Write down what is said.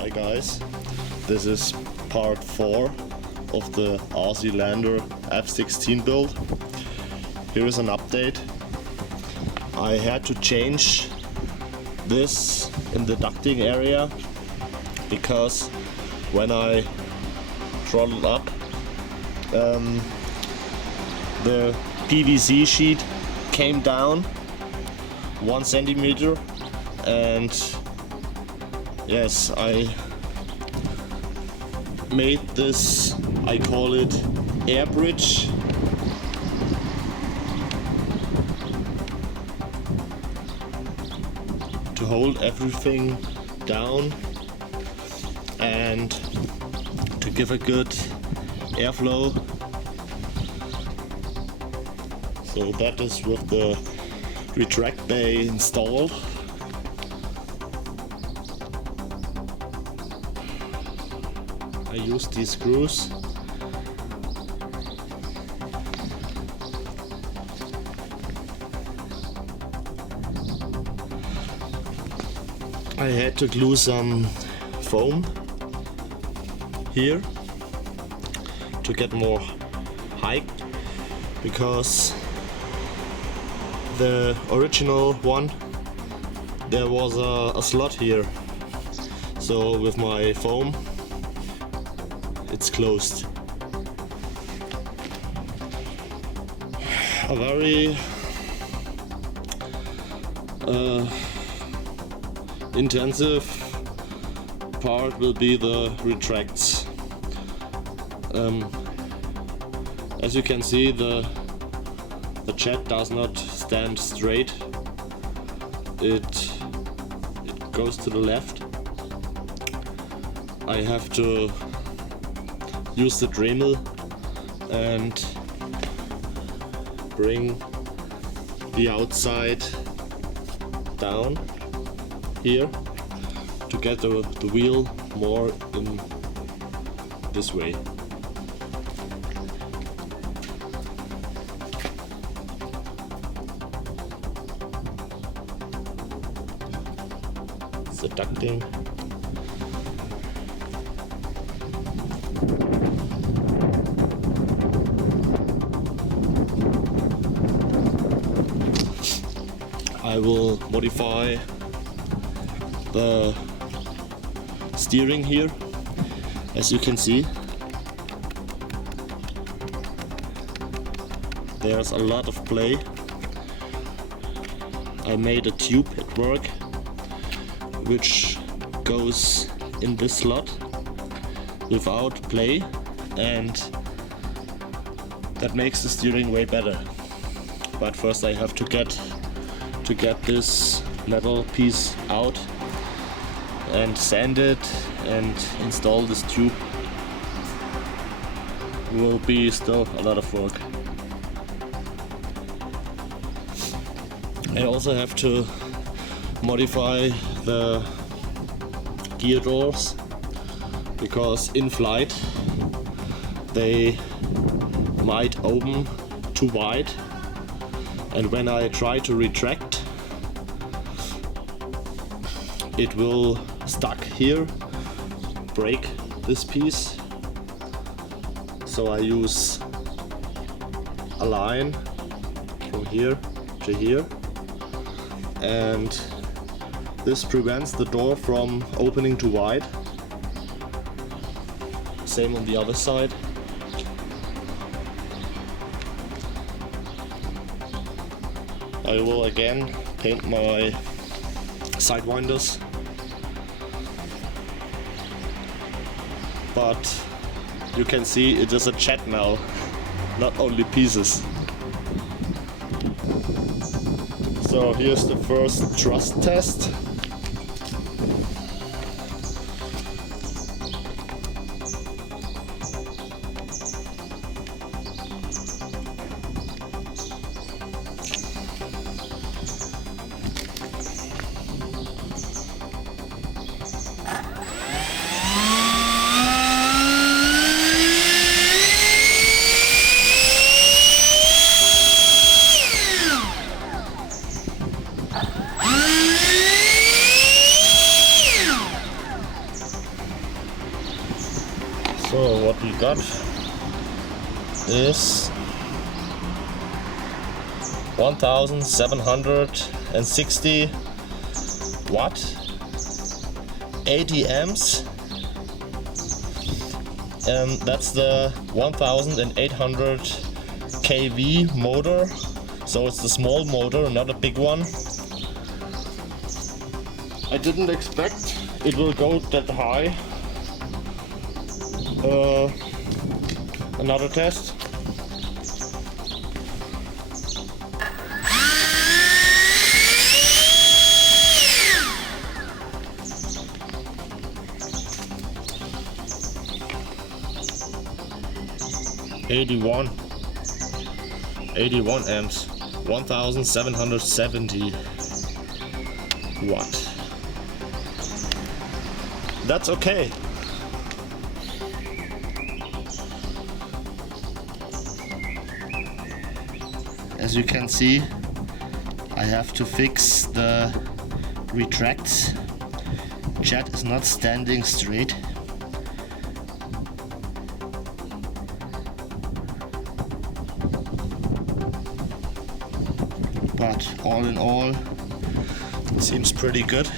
Hi guys, this is part 4 of the RC Lander F-16 build. Here is an update. I had to change this in the ducting area because when I throttled up, the PVC sheet came down 1 centimeter, and yes, I made this, I call it air bridge. To hold everything down and to give a good airflow. So that is with the retract bay installed. I use these screws. I had to glue some foam here to get more height, because the original one there was a slot here, so with my foam it's closed. A very intensive part will be the retracts. As you can see, the jet does not stand straight. It goes to the left. I have to use the Dremel and bring the outside down here to get the wheel more in this way. The ducting. I will modify the steering here. As you can see, there's a lot of play. I made a tube at work which goes in this slot without play, and that makes the steering way better. But first I have to get this metal piece out and sand it and install this tube. Will be still a lot of work. I also have to modify the gear doors, because in flight they might open too wide, and when I try to retract it will stuck here, break this piece. So I use a line from here to here, and this prevents the door from opening too wide. Same on the other side. I will again paint my sidewinders, but you can see it is a jet now, not only pieces. So here's the first thrust test. what we got is 1760 watt, 80 amps. That's the 1800 kV motor, so it's the small motor, not a big one. I didn't expect it will go that high. Another test. Eighty-one amps, 1770 watt. That's okay. As you can see, I have to fix the retracts. Jet is not standing straight. But all in all, it seems pretty good.